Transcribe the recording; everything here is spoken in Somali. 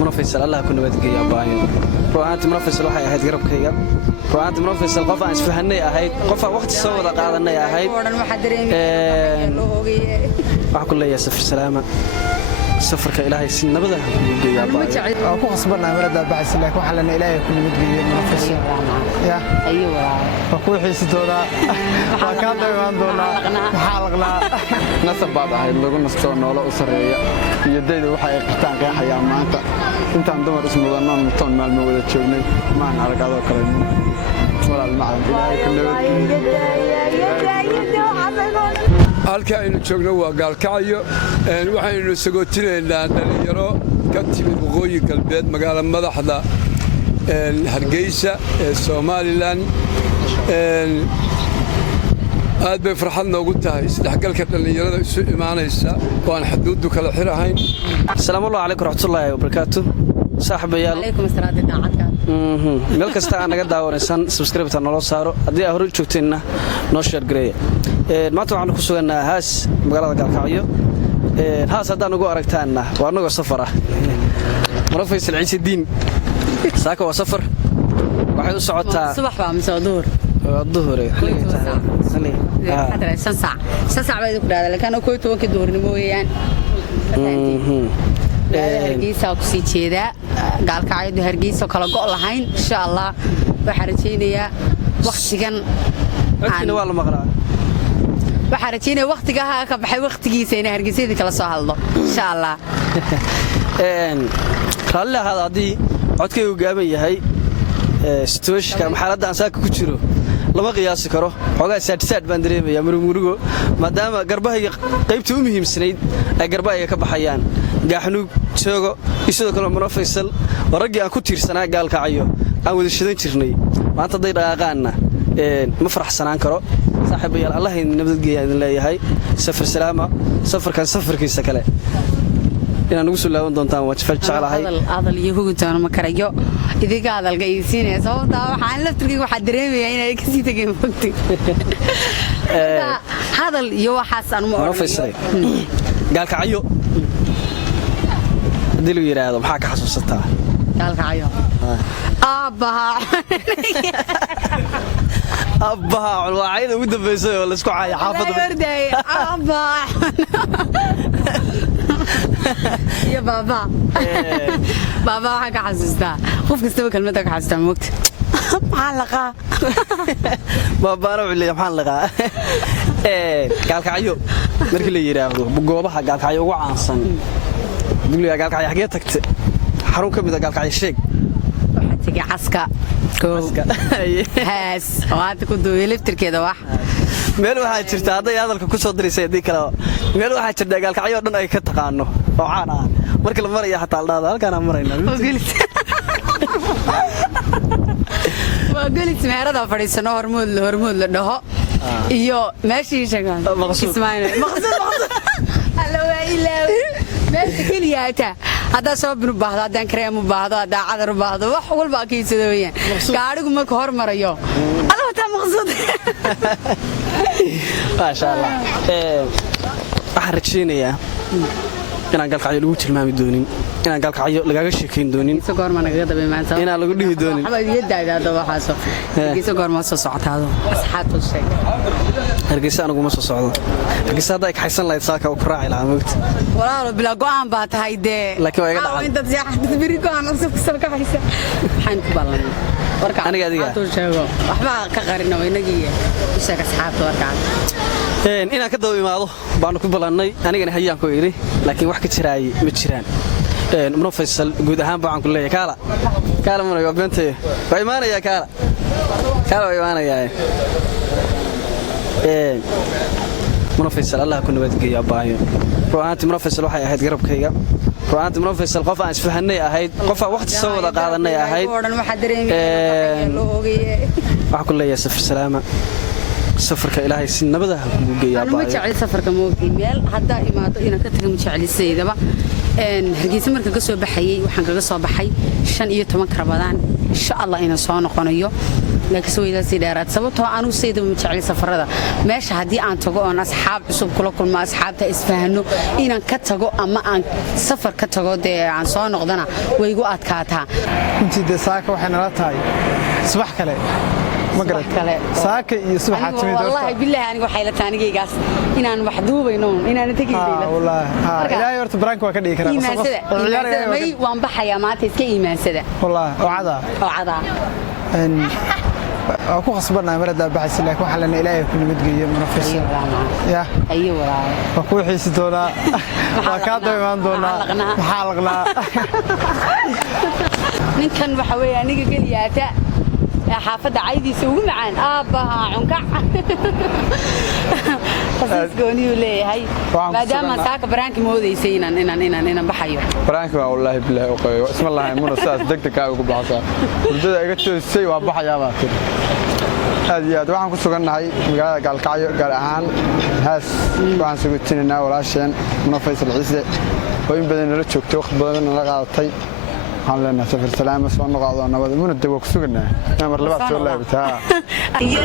منفصل الله كنا بدقيا باين روانت منفصل waxay ahayd garabkayga روانت منفصل qof aan isfahanay ahayd qof waqti soo wada qaadanay ahayd wax kulleeya safar salaama safarka ilaahay si nabada geeya baay oo ku qasbanaa marada baaxis laakiin waxa lana ilaahay ku nimid geeyo منفصل ya aywa ku xiisidooda waxa ka dawaan doona xaalqna nasabaad ahayd lagu nasto noolo u sareeya iyo dayda waxa ay qirtaan qeexaya maanta intaan dumar ismudanaan mutan maalmo wada joognay ma aan aragado kale walaal macaan ilaahay ku nabad halka aynu joogno waa gaalkacyo waxaynu sagootineynaa dhalinyaro ka timid waqooyi galbeed magaalada madaxda Hargeysa ee Soomaaliland aad bay farxad noogu tahay isdhexgalka dhalinyarada isu imaanaysa oo aan xuduudu kala xirahayn. Assalaamu alaykum warahmatullaahi wabarakaatuh. Saaxiibayaal alaykum asalaam daacadka meel kasta aan naga daawanaysan subscribe ta nolo saaro hadii aad hore joogteena noo share gareeya maanta waxaan ku suganaa haas magaalada Gaalkacyo haas hadaan ugu aragtaana waa anaga safar ah Munafis Ciise Diin saaka waa safar waxay u socotaa subax baa mise duhur الظهر حتى ساعة بعد كده لكن أنا كنت وقت دور نمويان هرجيسة وكسي كذا قال كعيد هرجيسة وكلا قول هين إن شاء الله بحرتيني وقت كان أكيد والله مغرى بحرتيني وقت جاها كبحي وقت جيسين هرجيسة ذي كلا صح الله إن شاء الله خلّي هذا دي عدك وجابي هاي ستوش كم حالة دانساك كتيرو لما قياس كرو حاجة سات بندري يا مرمورجو ما دام قربها قيبت أمهم سنيد قربها كبحيان جاحنو شو يسوي كلام منافسل ورجع كتير سنة قال كعيو أو الشدين ترني ما أنت ضير أغاننا مفرح سنة كرو صاحبي الله نبذ جيا الله هاي سفر سلامة سفر كان سفر كيس كله إن نوصل لون دونتان وتفرج على هاي هذا اليهود أنا ما كريو إذا قاعد الجيسين يا صوت وحنا لفتري واحد دريمي يعني كسي تجيب وقتي هذا اليو حسن ما في شيء قال كعيو دلو يراد محاك حسوستها قال كعيو أبها الوعيد وده بيسوي ولا اسكو عاي حافظ أبا يا بابا بابا حاجة حسستها خوف كستوي كلمتك حسستها موقت محلقة بابا أنا اللي محلقة قال كعيو مركي اللي يراقبه بجوابها قال كعيو وعنصن يقول لي قال كعيو حاجتك حرام كبده قال كعيو شيك تيجي عسكا هاس وأنت كنت يلفتر كده واحد meel waxa jirta haday hadalka ku soo dirisay hadii kale meel waxa jirta gaalkacyo dhan ay ka taqaano oo caan ah markii la marayo xataa aldhaada halkaan aan marayna waa galit meerada fadhiisano hormuud la dhaho iyo meeshii shagaan ismaayna maqsuud alla waa ilaahay meeshii kaliyaata hada soo binu baahdo hadaan kareem u baahdo hada cadar u baahdo wax walba ka iibsado weeyaan gaarigu marka hor marayo alla wata maqsuud ما شاء الله أحرك شينيا أنا قال كعيو لو تلمامي دونين أنا قال كعيو لقاك شيكين دونين سكر ما نقدر بمعنى أنا لو قليه دونين حبايبي يدعي هذا وحاسو سكر ما صعد هذا أصحاب الشيء هرجيس أنا قوم صعد هرجيس هذا يحسن لا يتساك وكراعي لعمقت والله بلا قام بات هيدا لكن هو يقطع أنت تزيح تبري قام نفسك سلك حيسة حين كبرنا وركع أنا قاعد أقول وحبا كقارنا وينجي إيشك أصحاب وركع إنا كده ويماضو بانو كبلاني أنا جاني هيان كويري لكن واحد كتيراي متشران منفصل جودهان بعن كله كلا من يبنتي ويمانا يا كلا ويمانا يا منفصل الله كنا بدقي يا بايو ru'aantii Munafaysal waxay ahayd garabkayga ru'aantii Munafaysal qof aan isfahanay ahayd qof aan waqti soo wada qaadanay ahayd waxa ku leeyahay safar salaama safarka ilaahay si nabada ha kugu geeyaa ma jecel safarka moogii meel hadda imaado inaan ka tago ma jecelisaydaba hargeysa marka ka soo baxayay waxaan kaga soo baxay 15 Ramadaan insha Allah inaan soo noqonayo laakiin soo ilaasay dheeraad sababtoo aan u saydo ma jecel safarada meesha hadii aan tago oo asxaab cusub kula kulmo asxaabta isfahano inaan ka tago ama aan safar ka tago aan soo noqdana way igu adkaataa intii saaka waxay nala tahay subax kale ma garat saaka iyo subaxa timid wallahi billahi aniga waxay la taanigaygaas inaan wax duubayno inaan tagiilayna wallahi ilaahay horta brank waa ka dhigi karaa may waan baxaya maanta iska iimaansada wallahi wacada ku qasbanaa marada baxay laakiin waxa la ilaahay ku nabad geeyo Munafaysal ya ayo walaal waa ku xiisi doonaa waa ka daymaan doonaa maxaa laqnaa ninkan waxa weeye aniga galiyaata xaafada caydiisa ugu macaan aabaha cunka qasisgooniyo leeyahay maadaama saaka baraanki moodeysay inaan baxayo baraanki waa wallahi billahi oo qayo isma lahayn muna saas degdeg ugu baxsaa hurdada iga toosay waa baxayaa baatay aad iyo aad waxaan ku sugannahay magaalada Gaalkacyo gaar ahaan haas waxaan soo gudbinaynaa walaasheen Munafaysal Ciise oo in badan la joogtay waqti badan la qaadatay waxaan leenahay safar salaama soo noqdo nabad muna dib ku sugannahay mar labaad soo laabtaa iyo